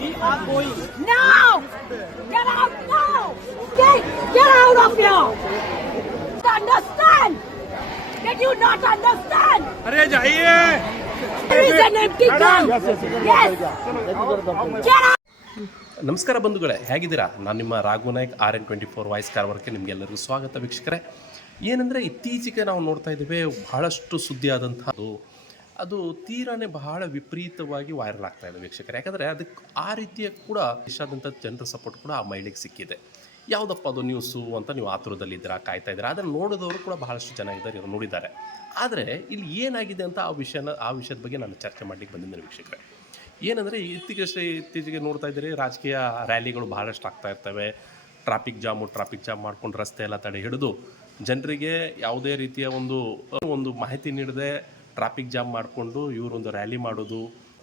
We are going. Now! Get out now! Get out of here! Understand? Did you not understand? अरे जाइए. There is an empty ground. Yes. Get out. ನಮಸ್ಕಾರ ಬಂಧುಗಳೇ, ಹೇಗಿದ್ದೀರಾ? ನಾನು ನಿಮ್ಮ Raghu Naik RN24 voice ಕಾರ್ವರ್ಗೆ ನಿಮಗೆಲ್ಲರಿಗೂ ಸ್ವಾಗತ ವೀಕ್ಷಕರೇ. ಏನಂದರೆ ಇತ್ತೀಚೆಗೆ ನಾವು ನೋಡ್ತಾ ಇದ್ದೇವೆ, ಬಹಳಷ್ಟು ಸುದ್ದಿ ಆದಂಥದ್ದು ಅದು ತೀರಾನೇ ಬಹಳ ವಿಪರೀತವಾಗಿ ವೈರಲ್ ಆಗ್ತಾ ಇದೆ ವೀಕ್ಷಕರೇ. ಯಾಕಂದರೆ ಅದಕ್ಕೆ ಆ ರೀತಿಯ ಕೂಡ ದೇಶಾದ್ಯಂತ ಜನರ ಸಪೋರ್ಟ್ ಕೂಡ ಆ ಮಹಿಳೆಗೆ ಸಿಕ್ಕಿದೆ. ಯಾವುದಪ್ಪ ಅದು ನ್ಯೂಸು ಅಂತ ನೀವು ಆತುರದಲ್ಲಿದ್ದೀರಾ, ಕಾಯ್ತಾ ಇದ್ದೀರಾ. ಅದನ್ನು ನೋಡಿದವರು ಕೂಡ ಬಹಳಷ್ಟು ಜನ ಇದ್ದಾರೆ, ನೋಡಿದ್ದಾರೆ. ಆದರೆ ಇಲ್ಲಿ ಏನಾಗಿದೆ ಅಂತ ಆ ವಿಷಯದ ಬಗ್ಗೆ ನಾನು ಚರ್ಚೆ ಮಾಡಲಿಕ್ಕೆ ಬಂದಿದ್ದೇನೆ ವೀಕ್ಷಕರೇ. ಏನಂದರೆ ಇತ್ತೀಚೆಗೆ ನೋಡ್ತಾ ಇದ್ದೀರಿ, ರಾಜಕೀಯ ರ್ಯಾಲಿಗಳು ಬಹಳಷ್ಟು ಆಗ್ತಾ ಇರ್ತವೆ. ಟ್ರಾಫಿಕ್ ಜಾಮ್ ಮಾಡ್ಕೊಂಡು ರಸ್ತೆ ಎಲ್ಲ ತಡೆ ಹಿಡಿದು ಜನರಿಗೆ ಯಾವುದೇ ರೀತಿಯ ಒಂದು ಮಾಹಿತಿ ನೀಡದೆ ಟ್ರಾಫಿಕ್ ಜಾಮ್ ಮಾಡಿಕೊಂಡು ಇವರೊಂದು ರ್ಯಾಲಿ ಮಾಡೋದು,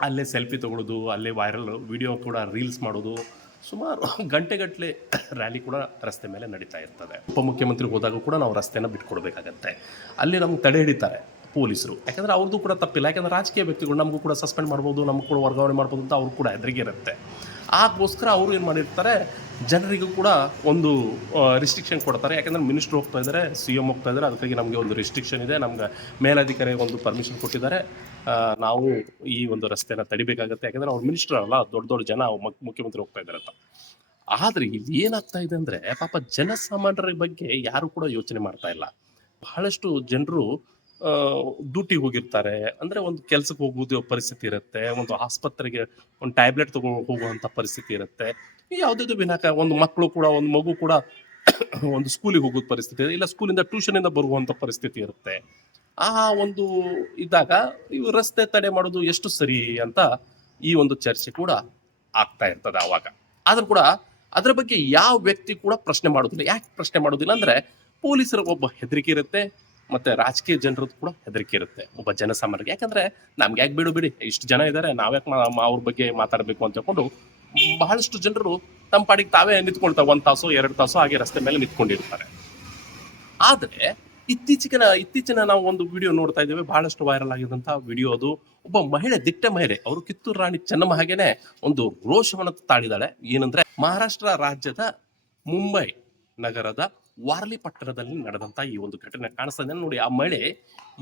ಅಲ್ಲೇ ಸೆಲ್ಫಿ ತೊಗೊಳ್ಳೋದು, ಅಲ್ಲೇ ವೈರಲ್ ವಿಡಿಯೋ ಕೂಡ ರೀಲ್ಸ್ ಮಾಡೋದು, ಸುಮಾರು ಗಂಟೆಗಟ್ಟಲೆ ರ್ಯಾಲಿ ಕೂಡ ರಸ್ತೆ ಮೇಲೆ ನಡೀತಾ ಇರ್ತದೆ. ಉಪಮುಖ್ಯಮಂತ್ರಿ ಹೋದಾಗ ಕೂಡ ನಾವು ರಸ್ತೆನ ಬಿಟ್ಕೊಡ್ಬೇಕಾಗತ್ತೆ. ಅಲ್ಲಿ ನಮ್ಗೆ ತಡೆ ಹಿಡಿತಾರೆ ಪೊಲೀಸರು. ಯಾಕಂದರೆ ಅವ್ರದ್ದು ಕೂಡ ತಪ್ಪಿಲ್ಲ. ಯಾಕಂದರೆ ರಾಜಕೀಯ ವ್ಯಕ್ತಿಗಳು ನಮಗೂ ಕೂಡ ಸಸ್ಪೆಂಡ್ ಮಾಡ್ಬೋದು, ನಮಗೂ ಕೂಡ ವರ್ಗಾವಣೆ ಮಾಡ್ಬೋದು ಅಂತ ಅವ್ರು ಕೂಡ ಹೆದರಿಕೆ ಇರುತ್ತೆ. ಆಗೋಸ್ಕರ ಅವರು ಏನು ಮಾಡಿರ್ತಾರೆ, ಜನರಿಗೂ ಕೂಡ ಒಂದು ರಿಸ್ಟ್ರಿಕ್ಷನ್ ಕೊಡ್ತಾರೆ. ಯಾಕಂದರೆ ಮಿನಿಸ್ಟ್ರು ಹೋಗ್ತಾ ಇದ್ದಾರೆ, CM ಹೋಗ್ತಾ ಇದ್ದಾರೆ, ಅದಕ್ಕಾಗಿ ನಮಗೆ ಒಂದು ರಿಸ್ಟ್ರಿಕ್ಷನ್ ಇದೆ, ನಮ್ಗೆ ಮೇಲಧಿಕಾರಿಗೆ ಒಂದು ಪರ್ಮಿಷನ್ ಕೊಟ್ಟಿದ್ದಾರೆ, ನಾವು ಈ ಒಂದು ರಸ್ತೆನ ತಡಿಬೇಕಾಗತ್ತೆ. ಯಾಕಂದರೆ ಅವ್ರು ಮಿನಿಸ್ಟರ್ ಅಲ್ಲ, ದೊಡ್ಡ ಜನ ಮುಖ್ಯಮಂತ್ರಿ ಹೋಗ್ತಾ ಇದ್ದಾರೆ ಅಂತ. ಆದರೆ ಇಲ್ಲಿ ಏನಾಗ್ತಾ ಇದೆ ಅಂದರೆ, ಪಾಪ ಜನಸಾಮಾನ್ಯರ ಬಗ್ಗೆ ಯಾರು ಕೂಡ ಯೋಚನೆ ಮಾಡ್ತಾ ಇಲ್ಲ. ಬಹಳಷ್ಟು ಜನರು ಡ್ಯೂಟಿಗೆ ಹೋಗಿರ್ತಾರೆ, ಅಂದರೆ ಒಂದು ಕೆಲಸಕ್ಕೆ ಹೋಗುವ ಪರಿಸ್ಥಿತಿ ಇರುತ್ತೆ, ಒಂದು ಆಸ್ಪತ್ರೆಗೆ ಒಂದು ಟ್ಯಾಬ್ಲೆಟ್ ಹೋಗುವಂಥ ಪರಿಸ್ಥಿತಿ ಇರುತ್ತೆ. ಯಾವುದಾದ್ರು ವಿನಾಕ ಒಂದು ಮಗು ಕೂಡ ಒಂದು ಸ್ಕೂಲಿಗೆ ಹೋಗೋದು ಪರಿಸ್ಥಿತಿ ಇದೆ, ಇಲ್ಲ ಸ್ಕೂಲಿಂದ ಟ್ಯೂಷನಿಂದ ಬರುವಂಥ ಪರಿಸ್ಥಿತಿ ಇರುತ್ತೆ. ಆ ಒಂದು ಇದ್ದಾಗ ಇವು ರಸ್ತೆ ತಡೆ ಮಾಡೋದು ಎಷ್ಟು ಸರಿ ಅಂತ ಈ ಒಂದು ಚರ್ಚೆ ಕೂಡ ಆಗ್ತಾ ಇರ್ತದೆ ಆವಾಗ. ಆದ್ರೂ ಕೂಡ ಅದರ ಬಗ್ಗೆ ಯಾವ ವ್ಯಕ್ತಿ ಕೂಡ ಪ್ರಶ್ನೆ ಮಾಡೋದಿಲ್ಲ. ಯಾಕೆ ಪ್ರಶ್ನೆ ಮಾಡೋದಿಲ್ಲ ಅಂದರೆ, ಪೊಲೀಸರ ಒಬ್ಬ ಹೆದರಿಕೆ ಇರುತ್ತೆ, ಮತ್ತೆ ರಾಜಕೀಯ ಜನರದ್ದು ಕೂಡ ಹೆದರಿಕೆ ಇರುತ್ತೆ ಒಬ್ಬ ಜನಸಾಮಾನ್ಯರಿಗೆ. ಯಾಕಂದ್ರೆ ನಮ್ಗೆ ಯಾಕೆ ಬಿಡು ಇಷ್ಟು ಜನ ಇದ್ದಾರೆ, ನಾವ್ಯಾಕೆ ಅವ್ರ ಬಗ್ಗೆ ಮಾತಾಡಬೇಕು ಅಂತ ಹೇಳ್ಕೊಂಡು ಬಹಳಷ್ಟು ಜನರು ತಮ್ಮ ಪಾಡಿಗೆ ತಾವೇ ನಿಂತ್ಕೊಳ್ತಾರೆ. 1 ತಾಸು 2 ತಾಸು ಹಾಗೆ ರಸ್ತೆ ಮೇಲೆ ನಿಂತ್ಕೊಂಡಿರ್ತಾರೆ. ಆದ್ರೆ ಇತ್ತೀಚಿನ ನಾವು ಒಂದು ವಿಡಿಯೋ ನೋಡ್ತಾ ಇದ್ದೇವೆ, ಬಹಳಷ್ಟು ವೈರಲ್ ಆಗಿದಂತಹ ವಿಡಿಯೋ. ಅದು ಒಬ್ಬ ಮಹಿಳೆ, ದಿಟ್ಟ ಮಹಿಳೆ, ಅವರು ಕಿತ್ತೂರು ರಾಣಿ ಚೆನ್ನಮ್ಮ ಹಾಗೇನೆ ಒಂದು ರೋಷವನ್ನು ತಾಳಿದಾಳೆ. ಏನಂದ್ರೆ, ಮಹಾರಾಷ್ಟ್ರ ರಾಜ್ಯದ ಮುಂಬೈ ನಗರದ ವಾರ್ಲಿ ಪಟ್ಟಣದಲ್ಲಿ ನಡೆದಂತ ಈ ಒಂದು ಘಟನೆ ಕಾಣಿಸ್ತಾ ಇದೆ ನೋಡಿ. ಆ ಮಹಿಳೆ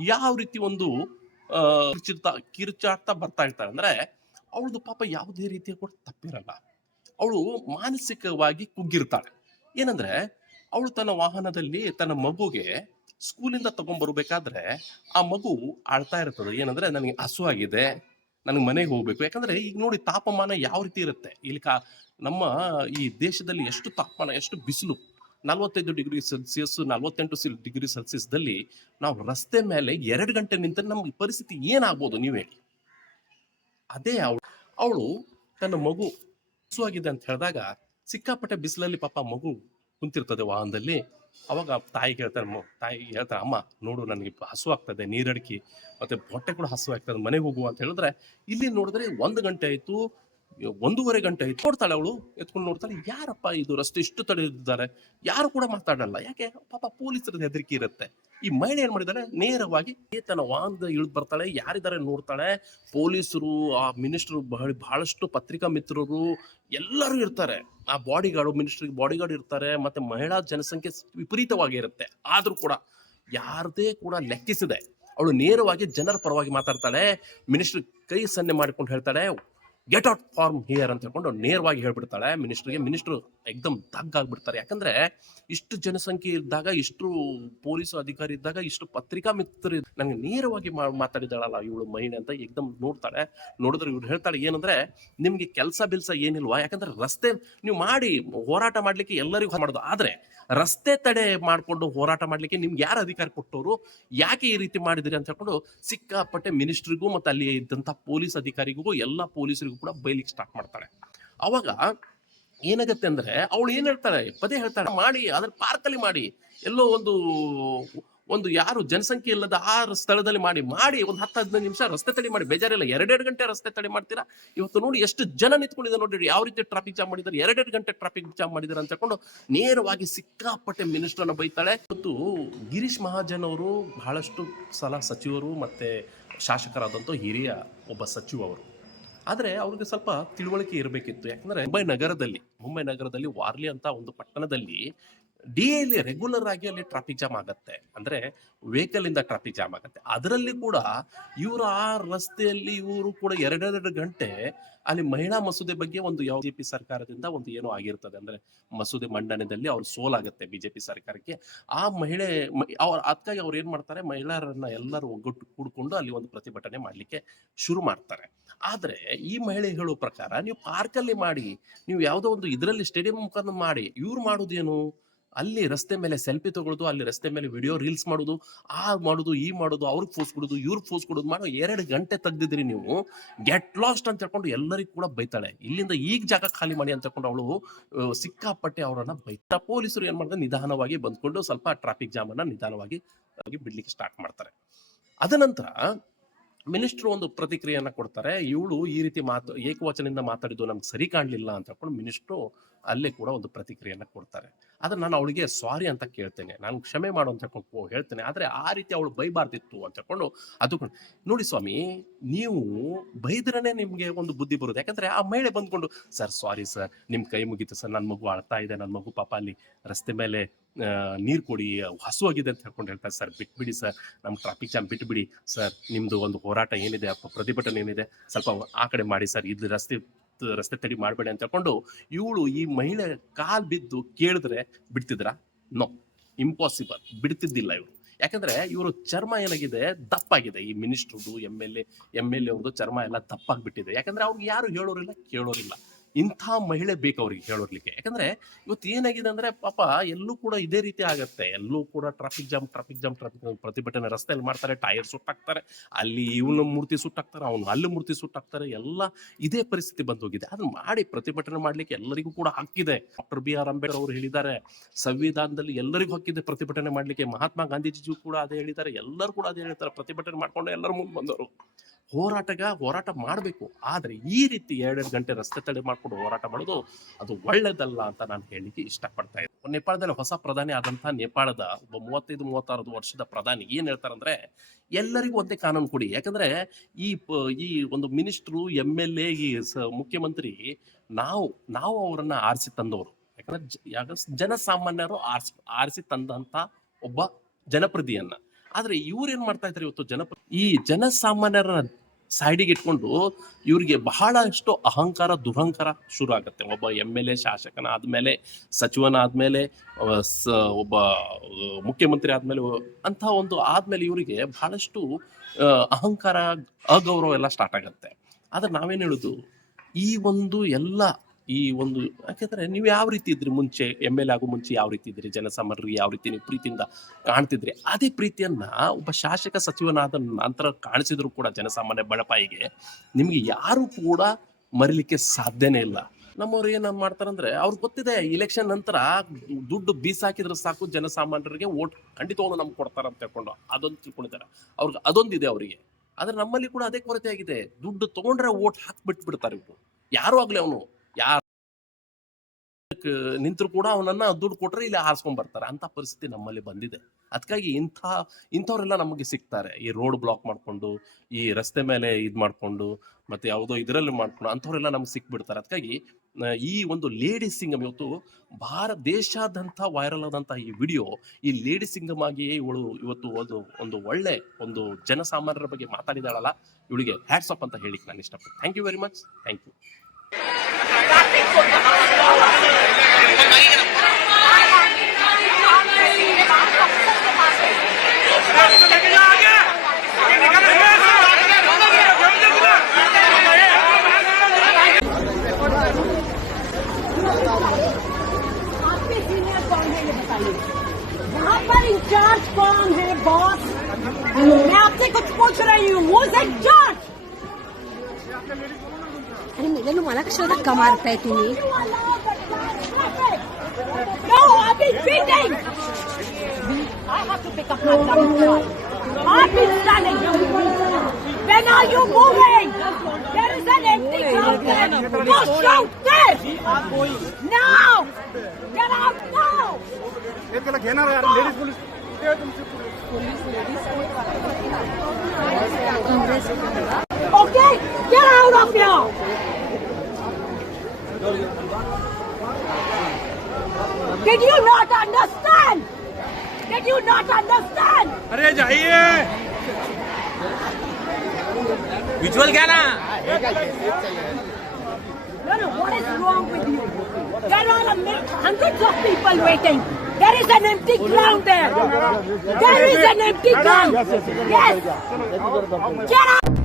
ಯಾವ ರೀತಿ ಒಂದು ಕಿರುಚಾಡ್ತಾ ಬರ್ತಾ ಇರ್ತಾರೆ ಅಂದ್ರೆ, ಅವಳದು ಪಾಪ ಯಾವುದೇ ರೀತಿಯ ಕೂಡ ತಪ್ಪಿರಲ್ಲ. ಅವಳು ಮಾನಸಿಕವಾಗಿ ಕುಗ್ಗಿರ್ತಾಳೆ. ಏನಂದ್ರೆ, ಅವಳು ತನ್ನ ವಾಹನದಲ್ಲಿ ತನ್ನ ಮಗುಗೆ ಸ್ಕೂಲಿಂದ ತಗೊಂಡ್ಬರ್ಬೇಕಾದ್ರೆ ಆ ಮಗು ಆಳ್ತಾ ಇರ್ತದೆ. ಏನಂದ್ರೆ, ನನಗೆ ಹಸು ಆಗಿದೆ, ನನಗೆ ಮನೆಗೆ ಹೋಗ್ಬೇಕು. ಯಾಕಂದ್ರೆ ಈಗ ನೋಡಿ ತಾಪಮಾನ ಯಾವ ರೀತಿ ಇರುತ್ತೆ ಇಲ್ಲಿ. ನಮ್ಮ ಈ ದೇಶದಲ್ಲಿ ಎಷ್ಟು ತಾಪಮಾನ, ಎಷ್ಟು ಬಿಸಿಲು, 45 ಡಿಗ್ರಿ ಸೆಲ್ಸಿಯಸ್, 48 ಡಿಗ್ರಿ ಸೆಲ್ಸಿಯಸ್ದಲ್ಲಿ ನಾವು ರಸ್ತೆ ಮೇಲೆ 2 ಗಂಟೆ ನಿಂತ ನಮ್ಗೆ ಪರಿಸ್ಥಿತಿ ಏನಾಗ್ಬೋದು ನೀವು ಹೇಳಿ. ಅದೇ ಅವಳು ತನ್ನ ಮಗು ಹಸುವಾಗಿದೆ ಅಂತ ಹೇಳಿದಾಗ, ಸಿಕ್ಕಾಪಟ್ಟೆ ಬಿಸಿಲಲ್ಲಿ ಪಾಪ ಮಗು ಕುಂತಿರ್ತದೆ ವಾಹನದಲ್ಲಿ. ಅವಾಗ ತಾಯಿ ಹೇಳ್ತಾರೆ, ಅಮ್ಮ ನೋಡು, ನನಗೆ ಹಸು ಆಗ್ತದೆ, ನೀರಡಿಕೆ ಮತ್ತೆ ಹೊಟ್ಟೆ ಕೂಡ ಹಸು ಆಗ್ತದೆ, ಮನೆಗೆ ಹೋಗುವ ಅಂತ ಹೇಳಿದ್ರೆ, ಇಲ್ಲಿ ನೋಡಿದ್ರೆ 1 ಗಂಟೆ ಆಯ್ತು, 1.5 ಗಂಟೆ ಆಯ್ತು. ನೋಡ್ತಾಳೆ, ಅವಳು ಎತ್ಕೊಂಡು ನೋಡ್ತಾಳೆ, ಯಾರಪ್ಪ ಇದು ರಸ್ತೆ ಇಷ್ಟು ತಡೆದಿದ್ದಾರೆ, ಯಾರು ಕೂಡ ಮಾತಾಡಲ್ಲ. ಯಾಕೆ? ಪಾಪ ಪೊಲೀಸರ ಹೆದರಿಕೆ ಇರುತ್ತೆ. ಈ ಮಹಿಳೆ ಏನ್ ಮಾಡಿದಾಳೆ, ನೇರವಾಗಿ ತನ್ನ ವಾಹನದ ಇಳಿದು ಬರ್ತಾಳೆ, ಯಾರಿದ್ದಾರೆ ನೋಡ್ತಾಳೆ. ಪೊಲೀಸರು, ಆ ಮಿನಿಸ್ಟರ್, ಬಹಳಷ್ಟು ಪತ್ರಿಕಾ ಮಿತ್ರರು ಎಲ್ಲರೂ ಇರ್ತಾರೆ. ಆ ಮಿನಿಸ್ಟರ್ಗೆ ಬಾಡಿಗಾರ್ಡ್ ಇರ್ತಾರೆ, ಮತ್ತೆ ಮಹಿಳಾ ಜನಸಂಖ್ಯೆ ವಿಪರೀತವಾಗಿ ಇರುತ್ತೆ. ಆದ್ರೂ ಕೂಡ ಯಾರದೇ ಕೂಡ ಲೆಕ್ಕಿಸಿದೆ ಅವಳು ನೇರವಾಗಿ ಜನರ ಪರವಾಗಿ ಮಾತಾಡ್ತಾಳೆ. ಮಿನಿಸ್ಟರ್ ಕೈ ಸನ್ನೆ ಮಾಡಿಕೊಂಡು ಹೇಳ್ತಾಳೆ, ಗೆಟ್ ಔಟ್ ಫಾರ್ಮ್ ಹಿಯರ್ ಅಂತ ಹೇಳ್ಕೊಂಡು ನೇರವಾಗಿ ಹೇಳ್ಬಿಡ್ತಾಳೆ ಮಿನಿಸ್ಟರ್ಗೆ. ಮಿನಿಸ್ಟರ್ ಎಕ್ದಮ್ ಆಗ್ಬಿಡ್ತಾರೆ. ಯಾಕಂದ್ರೆ ಇಷ್ಟು ಜನಸಂಖ್ಯೆ ಇದ್ದಾಗ, ಇಷ್ಟು ಪೊಲೀಸ್ ಅಧಿಕಾರಿ ಇದ್ದಾಗ, ಇಷ್ಟು ಪತ್ರಿಕಾ ಮಿತ್ರರು ನಂಗೆ ನೇರವಾಗಿ ಮಾತಾಡಿದಾಳಲ್ಲ ಇವಳು ಮಹಿಳೆ ಅಂತ ಎಕ್ದಮ್ ನೋಡ್ತಾಳೆ. ನೋಡಿದ್ರೆ ಇವ್ರು ಹೇಳ್ತಾಳೆ, ಏನಂದ್ರೆ, ನಿಮ್ಗೆ ಕೆಲಸ ಏನಿಲ್ವಾ? ಯಾಕಂದ್ರೆ ರಸ್ತೆ ನೀವು ಮಾಡಿ ಹೋರಾಟ ಮಾಡ್ಲಿಕ್ಕೆ ಎಲ್ಲರಿಗೂ ಮಾಡೋದು, ಆದ್ರೆ ರಸ್ತೆ ತಡೆ ಮಾಡ್ಕೊಂಡು ಹೋರಾಟ ಮಾಡ್ಲಿಕ್ಕೆ ನಿಮ್ಗೆ ಯಾರು ಅಧಿಕಾರ ಕೊಟ್ಟವರು? ಯಾಕೆ ಈ ರೀತಿ ಮಾಡಿದಿರಿ ಅಂತ ಹೇಳ್ಕೊಂಡು ಸಿಕ್ಕಾಪಟ್ಟೆ ಮಿನಿಸ್ಟ್ರಿಗೂ ಮತ್ತೆ ಅಲ್ಲಿ ಇದ್ದಂತ ಪೊಲೀಸ್ ಅಧಿಕಾರಿಗೂ, ಎಲ್ಲ ಪೊಲೀಸರಿಗೂ ಕೂಡ ಬೈಲಿಕ್ಕೆ ಸ್ಟಾರ್ಟ್ ಮಾಡ್ತಾಳೆ. ಅವಾಗ ಏನಾಗತ್ತೆ ಅಂದ್ರೆ, ಅವಳು ಏನ್ ಪದೇ ಹೇಳ್ತಾಳೆ, ಮಾಡಿ ಅದ್ರ ಪಾರ್ಕಲ್ಲಿ ಮಾಡಿ, ಎಲ್ಲೋ ಒಂದು ಯಾರು ಜನಸಂಖ್ಯೆ ಇಲ್ಲದ ಆ ಸ್ಥಳದಲ್ಲಿ ಮಾಡಿ ಒಂದು 10-15 ನಿಮಿಷ ರಸ್ತೆ ತಡೆ ಮಾಡಿ, ಬೇಜಾರಿಲ್ಲ. 2 ಗಂಟೆ ರಸ್ತೆ ತಡೆ ಮಾಡ್ತೀರಾ? ಇವತ್ತು ನೋಡಿ ಎಷ್ಟು ಜನ ನಿಂತ್ಕೊಂಡಿದ್ದಾರೆ ನೋಡಿ, ಯಾವ ರೀತಿ ಟ್ರಾಫಿಕ್ ಜಾಮ್ ಮಾಡಿದ್ದಾರೆ, 2 ಗಂಟೆ ಟ್ರಾಫಿಕ್ ಜಾಮ್ ಮಾಡಿದ್ದಾರೆ ಅಂತ ಹೇಳ್ಕೊಂಡು ನೇರವಾಗಿ ಸಿಕ್ಕಾಪಟ್ಟೆ ಮಿನಿಸ್ಟರ್ನ ಬೈತಾಳೆ. ಮತ್ತು ಗಿರೀಶ್ ಮಹಾಜನ್ ಅವರು ಬಹಳಷ್ಟು ಸಲ ಸಚಿವರು ಮತ್ತೆ ಶಾಸಕರಾದಂಥ ಹಿರಿಯ ಒಬ್ಬ ಸಚಿವ ಅವರು. ಆದರೆ ಅವ್ರಿಗೆ ಸ್ವಲ್ಪ ತಿಳುವಳಿಕೆ ಇರಬೇಕಿತ್ತು. ಯಾಕಂದರೆ ಮುಂಬೈ ನಗರದಲ್ಲಿ ವಾರ್ಲಿ ಅಂತ ಒಂದು ಪಟ್ಟಣದಲ್ಲಿ ಡೈಲಿ ರೆಗ್ಯುಲರ್ ಆಗಿ ಅಲ್ಲಿ ಟ್ರಾಫಿಕ್ ಜಾಮ್ ಆಗತ್ತೆ. ಅಂದರೆ ವೆಹಿಕಲಿಂದ ಟ್ರಾಫಿಕ್ ಜಾಮ್ ಆಗತ್ತೆ. ಅದರಲ್ಲಿ ಕೂಡ ಇವರು ಆ ರಸ್ತೆಯಲ್ಲಿ ಇವರು ಕೂಡ 2 ಗಂಟೆ ಅಲ್ಲಿ ಮಹಿಳಾ ಮಸೂದೆ ಬಗ್ಗೆ ಒಂದು ಯಾವ ಬಿಜೆಪಿ ಸರ್ಕಾರದಿಂದ ಒಂದು ಏನೋ ಆಗಿರ್ತದೆ. ಅಂದರೆ ಮಸೂದೆ ಮಂಡನೆಯಲ್ಲಿ ಅವ್ರು ಸೋಲಾಗುತ್ತೆ ಬಿಜೆಪಿ ಸರ್ಕಾರಕ್ಕೆ. ಆ ಮಹಿಳೆ ಅದಕ್ಕಾಗಿ ಅವ್ರು ಏನ್ ಮಾಡ್ತಾರೆ, ಮಹಿಳೆಯರನ್ನ ಎಲ್ಲರೂ ಒಗ್ಗಟ್ಟು ಕೂಡ್ಕೊಂಡು ಅಲ್ಲಿ ಒಂದು ಪ್ರತಿಭಟನೆ ಮಾಡ್ಲಿಕ್ಕೆ ಶುರು ಮಾಡ್ತಾರೆ. ಆದ್ರೆ ಈ ಮಹಿಳೆ ಹೇಳೋ ಪ್ರಕಾರ ನೀವು ಪಾರ್ಕಲ್ಲಿ ಮಾಡಿ, ನೀವು ಯಾವುದೋ ಒಂದು ಇದರಲ್ಲಿ ಸ್ಟೇಡಿಯಂ ಮುಖಾಂತರ ಮಾಡಿ. ಇವ್ರು ಮಾಡೋದೇನು, ಅಲ್ಲಿ ರಸ್ತೆ ಮೇಲೆ ಸೆಲ್ಫಿ ತಗೊಳ್ಳೋದು, ಅಲ್ಲಿ ರಸ್ತೆ ಮೇಲೆ ವಿಡಿಯೋ ರೀಲ್ಸ್ ಮಾಡೋದು, ಮಾಡೋದು, ಈ ಮಾಡೋದು, ಅವ್ರಿಗೆ ಫೋಸ್ ಕೊಡೋದು, ಇವ್ರಿಗೆ ಫೋಸ್ ಕೊಡೋದು ಮಾಡೋ 2 ಗಂಟೆ ತೆಗ್ದಿದ್ರಿ ನೀವು. ಗೆಟ್ ಲಾಸ್ಟ್ ಅಂತ ಹೇಳ್ಕೊಂಡು ಎಲ್ಲರಿಗೂ ಕೂಡ ಬೈತಾಳೆ. ಇಲ್ಲಿಂದ ಈಗ ಜಾಗ ಖಾಲಿ ಮಾಡಿ ಅಂತ ಹೇಳ್ಕೊಂಡು ಅವಳು ಸಿಕ್ಕಾಪಟ್ಟೆ ಅವರನ್ನ ಬೈತಾ. ಪೊಲೀಸರು ಏನ್ ಮಾಡ್ತಾರೆ, ನಿಧಾನವಾಗಿ ಬಂದ್ಕೊಂಡು ಸ್ವಲ್ಪ ಟ್ರಾಫಿಕ್ ಜಾಮ್ ಅನ್ನ ನಿಧಾನವಾಗಿ ಬಿಡ್ಲಿಕ್ಕೆ ಸ್ಟಾರ್ಟ್ ಮಾಡ್ತಾರೆ. ಅದ ನಂತರ ಮಿನಿಸ್ಟ್ರು ಒಂದು ಪ್ರತಿಕ್ರಿಯೆಯನ್ನ ಕೊಡ್ತಾರೆ. ಇವಳು ಈ ರೀತಿ ಏಕವಚನದಿಂದ ಮಾತಾಡಿದ್ದು ನಮ್ಗೆ ಸರಿ ಕಾಣಲಿಲ್ಲ ಅಂತ ಹೇಳ್ಕೊಂಡು ಮಿನಿಸ್ಟ್ರು ಅಲ್ಲೇ ಕೂಡ ಒಂದು ಪ್ರತಿಕ್ರಿಯೆಯನ್ನ ಕೊಡ್ತಾರೆ. ಆದ್ರೆ ನಾನು ಅವಳಿಗೆ ಸಾರಿ ಅಂತ ಕೇಳ್ತೇನೆ, ನಾನು ಕ್ಷಮೆ ಮಾಡು ಅಂತ ಹೇಳ್ಕೊಂಡು ಹೇಳ್ತೇನೆ. ಆದ್ರೆ ಆ ರೀತಿ ಅವಳು ಬೈಬಾರ್ದಿತ್ತು ಅಂತ ಹೇಳ್ಕೊಂಡು ಅದು ನೋಡಿ ಸ್ವಾಮಿ, ನೀವು ಬೈದ್ರನೆ ನಿಮ್ಗೆ ಒಂದು ಬುದ್ಧಿ ಬರುತ್ತೆ. ಯಾಕಂದ್ರೆ ಆ ಮಹಿಳೆ ಬಂದ್ಕೊಂಡು ಸರ್ ಸಾರಿ ಸರ್, ನಿಮ್ ಕೈ ಮುಗೀತು ಸರ್, ನನ್ನ ಮಗು ಅಳ್ತಾ ಇದೆ, ನನ್ನ ಮಗು ಪಾಪ ಅಲ್ಲಿ ರಸ್ತೆ ಮೇಲೆ ನೀರು ಕೊಡಿ, ಹಸುವಾಗಿದೆ ಅಂತ ಹೇಳ್ಕೊಂಡು ಹೇಳ್ತಾರೆ. ಸರ್ ಬಿಟ್ಬಿಡಿ ಸರ್, ನಮ್ಮ ಟ್ರಾಫಿಕ್ ಜಾಮ್ ಬಿಟ್ಬಿಡಿ ಸರ್, ನಿಮ್ದು ಒಂದು ಹೋರಾಟ ಏನಿದೆ, ಪ್ರತಿಭಟನೆ ಏನಿದೆ ಸ್ವಲ್ಪ ಆ ಕಡೆ ಮಾಡಿ ಸರ್, ಇದು ರಸ್ತೆ ತಡಿ ಮಾಡಬೇಡಿ ಅಂತ ಹೇಳ್ಕೊಂಡು ಇವಳು ಈ ಮಹಿಳೆ ಕಾಲ್ ಬಿದ್ದು ಕೇಳಿದ್ರೆ ಬಿಡ್ತಿದ್ರ? ನೋ, ಇಂಪಾಸಿಬಲ್, ಬಿಡ್ತಿದ್ದಿಲ್ಲ ಇವರು. ಯಾಕಂದ್ರೆ ಇವರು ಚರ್ಮ ಏನಾಗಿದೆ, ದಪ್ಪಾಗಿದೆ. ಈ ಮಿನಿಸ್ಟ್ರದು ಎಂ ಎಲ್ ಎ ಚರ್ಮ ಎಲ್ಲ ದಪ್ಪಾಗ್ಬಿಟ್ಟಿದೆ. ಯಾಕಂದ್ರೆ ಅವ್ರಿಗೆ ಯಾರು ಹೇಳೋರಿಲ್ಲ, ಕೇಳೋರಿಲ್ಲ. ಇಂಥ ಮಹಿಳೆ ಬೇಕು ಅವ್ರಿಗೆ ಹೇಳೋರ್ಲಿಕ್ಕೆ. ಯಾಕಂದ್ರೆ ಇವತ್ತು ಏನಾಗಿದೆ ಅಂದ್ರೆ ಪಾಪ ಎಲ್ಲೂ ಕೂಡ ಇದೇ ರೀತಿ ಆಗತ್ತೆ. ಎಲ್ಲೂ ಕೂಡ ಟ್ರಾಫಿಕ್ ಜಾಮ್ ಪ್ರತಿಭಟನೆ ರಸ್ತೆಯಲ್ಲಿ ಮಾಡ್ತಾರೆ, ಟೈರ್ ಸುಟ್ಟಾಕ್ತಾರೆ, ಅಲ್ಲಿ ಇವನ ಮೂರ್ತಿ ಸುಟ್ಟಾಕ್ತಾರೆ, ಅವನು ಅಲ್ಲಿ ಮೂರ್ತಿ ಸುಟ್ಟಾಕ್ತಾರೆ. ಎಲ್ಲ ಇದೇ ಪರಿಸ್ಥಿತಿ ಬಂದು ಹೋಗಿದೆ. ಅದನ್ನ ಮಾಡಿ ಪ್ರತಿಭಟನೆ ಮಾಡ್ಲಿಕ್ಕೆ ಎಲ್ಲರಿಗೂ ಕೂಡ ಹಕ್ಕಿದೆ. ಡಾ.ಬಿ.ಆರ್. ಅಂಬೇಡ್ಕರ್ ಅವರು ಹೇಳಿದ್ದಾರೆ, ಸಂವಿಧಾನದಲ್ಲಿ ಎಲ್ಲರಿಗೂ ಹಕ್ಕಿದೆ ಪ್ರತಿಭಟನೆ ಮಾಡ್ಲಿಕ್ಕೆ. ಮಹಾತ್ಮ ಗಾಂಧೀಜಿಯು ಕೂಡ ಅದೇ ಹೇಳಿದ್ದಾರೆ, ಎಲ್ಲರೂ ಕೂಡ ಅದೇ ಹೇಳ್ತಾರೆ. ಪ್ರತಿಭಟನೆ ಮಾಡ್ಕೊಂಡು ಎಲ್ಲರೂ ಮುಂದೆ ಬಂದವರು. ಹೋರಾಟ ಮಾಡಬೇಕು. ಆದ್ರೆ ಈ ರೀತಿ 2 ಗಂಟೆ ರಸ್ತೆ ತಡೆ ಮಾಡ್ಕೊಂಡು ಹೋರಾಟ ಮಾಡೋದು ಅದು ಒಳ್ಳೇದಲ್ಲ ಅಂತ ನಾನು ಹೇಳಲಿಕ್ಕೆ ಇಷ್ಟಪಡ್ತಾ ಇದ್ದೆ. ನೇಪಾಳದಲ್ಲಿ ಹೊಸ ಪ್ರಧಾನಿ ಆದಂತಹ ನೇಪಾಳದ ಒಬ್ಬ 35-36 ವರ್ಷದ ಪ್ರಧಾನಿ ಏನ್ ಹೇಳ್ತಾರಂದ್ರೆ, ಎಲ್ಲರಿಗೂ ಒಂದೇ ಕಾನೂನು ಕೊಡಿ. ಯಾಕಂದ್ರೆ ಈ ಒಂದು ಮಿನಿಸ್ಟ್ರು, MLA, ಈ ಮುಖ್ಯಮಂತ್ರಿ ನಾವು ಅವರನ್ನ ಆರಿಸಿ ತಂದವರು. ಯಾಕಂದ್ರೆ ಜನಸಾಮಾನ್ಯರು ಆರಿಸಿ ತಂದಂತ ಒಬ್ಬ ಜನಪ್ರತಿಯನ್ನ. ಆದ್ರೆ ಇವ್ರೇನ್ ಮಾಡ್ತಾ ಇದ್ದಾರೆ ಇವತ್ತು, ಈ ಜನಸಾಮಾನ್ಯರ ಸೈಡಿಗೆ ಇಟ್ಕೊಂಡು ಇವ್ರಿಗೆ ಬಹಳಷ್ಟು ಅಹಂಕಾರ, ದುರಹಂಕಾರ ಶುರು ಆಗುತ್ತೆ. ಒಬ್ಬ MLA ಶಾಸಕನ ಆದ್ಮೇಲೆ, ಸಚಿವನ ಆದ್ಮೇಲೆ, ಒಬ್ಬ ಮುಖ್ಯಮಂತ್ರಿ ಆದ್ಮೇಲೆ, ಅಂತ ಒಂದು ಆದ್ಮೇಲೆ ಇವರಿಗೆ ಬಹಳಷ್ಟು ಅಹಂಕಾರ, ಅಗೌರವ ಎಲ್ಲ ಸ್ಟಾರ್ಟ್ ಆಗತ್ತೆ. ಆದ್ರೆ ನಾವೇನ್ ಹೇಳುದು, ಯಾಕೆಂದ್ರೆ ನೀವು ಯಾವ ರೀತಿ ಇದ್ರಿ ಮುಂಚೆ, MLA ಆಗೋ ಮುಂಚೆ ಯಾವ ರೀತಿ ಇದ್ರಿ, ಜನಸಾಮಾನ್ಯರಿಗೆ ಯಾವ ರೀತಿ ನೀವು ಪ್ರೀತಿಯಿಂದ ಕಾಣ್ತಿದ್ರಿ, ಅದೇ ಪ್ರೀತಿಯನ್ನ ಒಬ್ಬ ಶಾಸಕ, ಸಚಿವನಾದ ನಂತರ ಕಾಣಿಸಿದ್ರು ಕೂಡ ಜನಸಾಮಾನ್ಯ ಬಡಪಾಯಿಗೆ ನಿಮ್ಗೆ ಯಾರು ಕೂಡ ಮರಿಲಿಕ್ಕೆ ಸಾಧ್ಯನೇ ಇಲ್ಲ. ನಮ್ಮವ್ರು ಏನ್ ಮಾಡ್ತಾರಂದ್ರೆ, ಅವ್ರಿಗೆ ಗೊತ್ತಿದೆ ಇಲೆಕ್ಷನ್ ನಂತರ ದುಡ್ಡು ಬೀಸಾಕಿದ್ರೆ ಸಾಕು, ಜನಸಾಮಾನ್ಯರಿಗೆ ಓಟ್ ಖಂಡಿತವಾಗ್ಲೂ ನಮ್ಗೆ ಕೊಡ್ತಾರ ಅಂತ ಹೇಳ್ಕೊಂಡು ಅದೊಂದು ತಿಳ್ಕೊಂಡಿದ್ದಾರೆ. ಅವ್ರಿಗೆ ಅದೊಂದಿದೆ ಅವರಿಗೆ. ಆದ್ರೆ ನಮ್ಮಲ್ಲಿ ಕೂಡ ಅದೇ ಕೊರತೆ ಆಗಿದೆ. ದುಡ್ಡು ತಗೊಂಡ್ರೆ ಓಟ್ ಹಾಕ್ಬಿಟ್ಬಿಡ್ತಾರೆ ಇವ್ರು. ಯಾರು ಆಗ್ಲಿ, ಅವನು ಯಾರು ನಿಂತರು ಕೂಡ ಅವನನ್ನ ದುಡ್ಡು ಕೊಟ್ರೆ ಇಲ್ಲಿ ಹಾರಿಸ್ಕೊಂಡ್ ಬರ್ತಾರೆ. ಅಂತ ಪರಿಸ್ಥಿತಿ ನಮ್ಮಲ್ಲಿ ಬಂದಿದೆ. ಅದಕ್ಕಾಗಿ ಇಂಥವ್ರೆಲ್ಲ ನಮಗೆ ಸಿಗ್ತಾರೆ. ಈ ರೋಡ್ ಬ್ಲಾಕ್ ಮಾಡ್ಕೊಂಡು, ಈ ರಸ್ತೆ ಮೇಲೆ ಮಾಡ್ಕೊಂಡು, ಮತ್ತೆ ಯಾವುದೋ ಇದರಲ್ಲಿ ಮಾಡ್ಕೊಂಡು ಅಂಥವ್ರೆಲ್ಲ ನಮ್ಗೆ ಸಿಕ್ಬಿಡ್ತಾರೆ. ಅದಕ್ಕಾಗಿ ಈ ಒಂದು ಲೇಡಿ ಸಿಂಗಮ್ ಇವತ್ತು ದೇಶಾದ್ಯಂತ ವೈರಲ್ ಆದಂತಹ ಈ ವಿಡಿಯೋ, ಈ ಲೇಡಿ ಸಿಂಗಮ್ ಆಗಿ ಇವತ್ತು ಒಂದು ಒಳ್ಳೆ ಒಂದು ಜನಸಾಮಾನ್ಯರ ಬಗ್ಗೆ ಮಾತಾಡಿದಾಳಲ್ಲ, ಇವಳಿಗೆ ಹ್ಯಾಟ್ಸ್ ಆಫ್ ಅಂತ ಹೇಳಿಕ್ ನಾನು ಇಷ್ಟಪಡ್ತೀನಿ. Thank you very much. Thank you. यहाँ पर इंचार्ज कौन है बॉस? मैं आपसे कुछ पूछ रही हूँ. Who's in charge? अरे मेरे मला कशाला धक्का मारताय तुम्ही? No, I've been beating. I have to pick up my gun. I've been standing. When are you moving? There is an empty ground there. Go shout there. Now. Get out now. Okay, get out of here! Did you not understand? Did you not understand? अरे जाइए visual क्या ना No, what is wrong with you? There are hundreds of people waiting. There is an empty ground there. There is an empty ground. Yes. Get out.